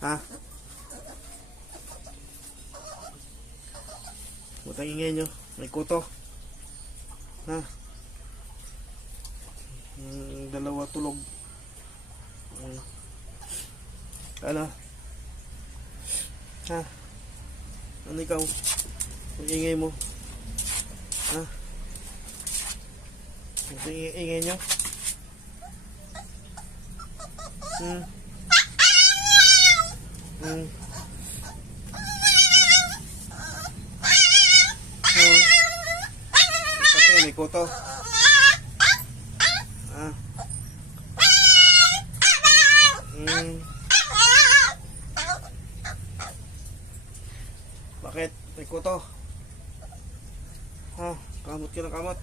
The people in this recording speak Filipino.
Ha? Butang ingay nyo. May kuto. Ha? Dalawa tulog. Ano? Ha? Ano ikaw? Ang ingay mo. Ha? Ang ingay nyo? Kasi may kuto. Bakit? May kuto. Ha? Kamot ka na kamot.